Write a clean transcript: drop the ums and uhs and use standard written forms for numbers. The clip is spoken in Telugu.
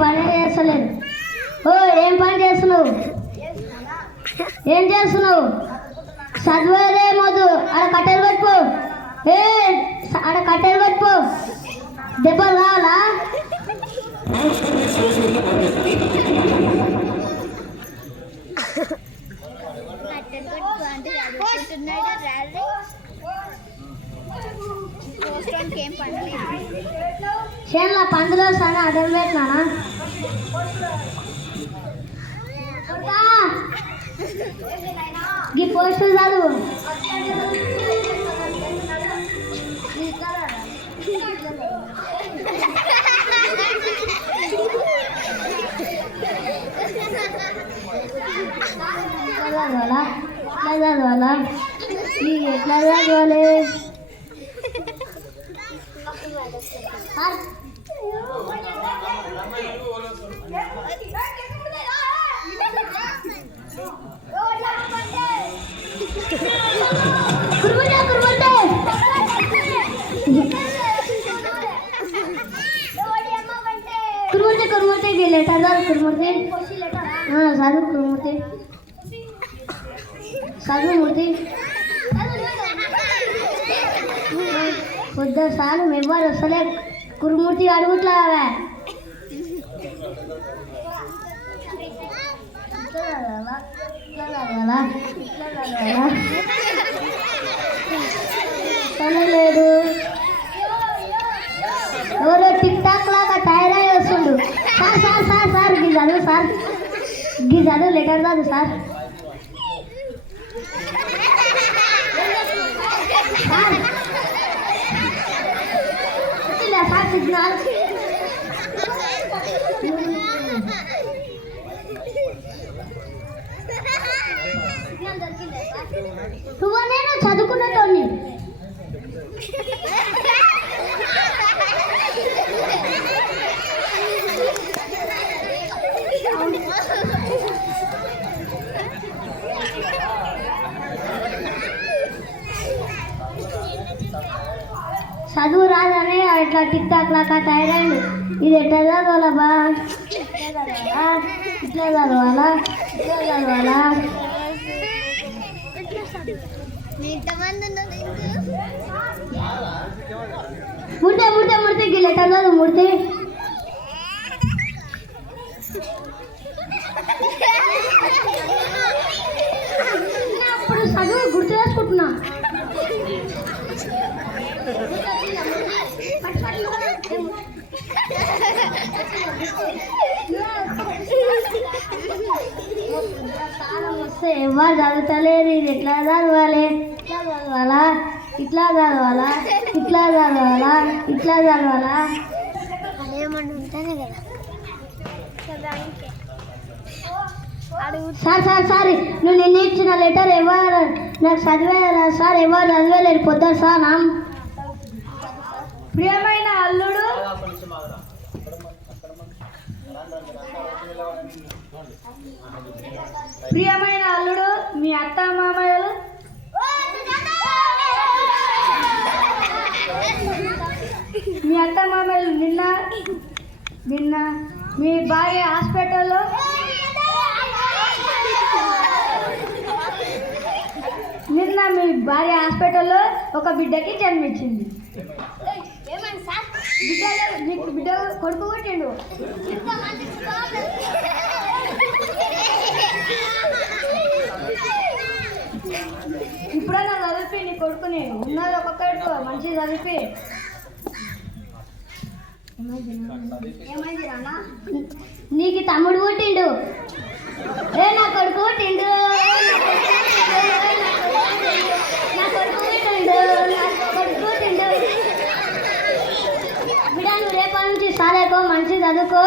పని చేస్తలేదు. ఓ ఏం పని చేస్తున్నావు? ఏం చేస్తున్నావు? చదివేదే మొద్దు. ఆడ కట్టెలు పెట్టుకో. ఆడ కట్టెలు పెట్టుకో. దెబ్బలు కావాలా? చేనులో పండుగ వస్తాను అడ్డం పెట్టినానా? ఈ పోస్టులు చదువు. చదవాలా? ఎట్లా చదవాలా? ఎట్లా చదవాలి? కురుమూర్తి లెటర్ కురుమూర్తి చదువు కురుమూర్తి చదువుమూర్తి పొద్దు సార్లు ఎవ్వరు వస్తలే. కురుమూర్తి అడుగుట్లా లేదు. ఎవరో టిక్ టాక్ లాగా తయారై వస్తుండు. సార్ సార్ సార్ సార్ గీ చదువు సార్, గీ చదువు లెటర్ చదువు సార్. సార్ సిగ్నల్ నువ్వు నేను చదువుకున్నట్టు చదువు రాదని ఇట్లా టిక్ టాక్ లాగా తయారైండు. ఇది ఎట్లా చదవాలా బా? ఇట్లా చదవాలా? ఇట్లా చదవాలా? ముడితే ముడితే ముడితే లెటర్ చదువు ముడితే. అప్పుడు చదువు గుర్తు చేసుకుంటున్నా. ఎవరు చదువుతలేదు. ఇది ఎట్లా చదవాలి? ఇట్లా చదవాలా? ఇట్లా చదవాలా? ఇట్లా చదవాలా? ఇట్లా చదవాలా? సార్ సార్ సార్ నువ్వు నిన్న ఇచ్చిన లెటర్ ఎవరు నాకు చదివేయాలా సార్? ఎవరు చదివేలేరు పొద్దు సార్. నా ప్రియమైన అల్లుడు, ప్రియమైన అల్లుడు, మీ అత్త మామయ్యలు నిన్న మీ భార్య హాస్పిటల్లో ఒక బిడ్డకి జన్మించింది. బిడ్డ కొడుకు పుట్టిండు. ఇప్పుడన్నా చదివి నీ కొడుకుని ఉన్నది ఒక్కొక్కడు మంచి చదివి. నీకు తమ్ముడు పుట్టిండు. నా కొడుకు పుట్టిండు. బిడ్డ నువ్వు రేపటి నుంచి సాలేకో మంచి చదువుకో.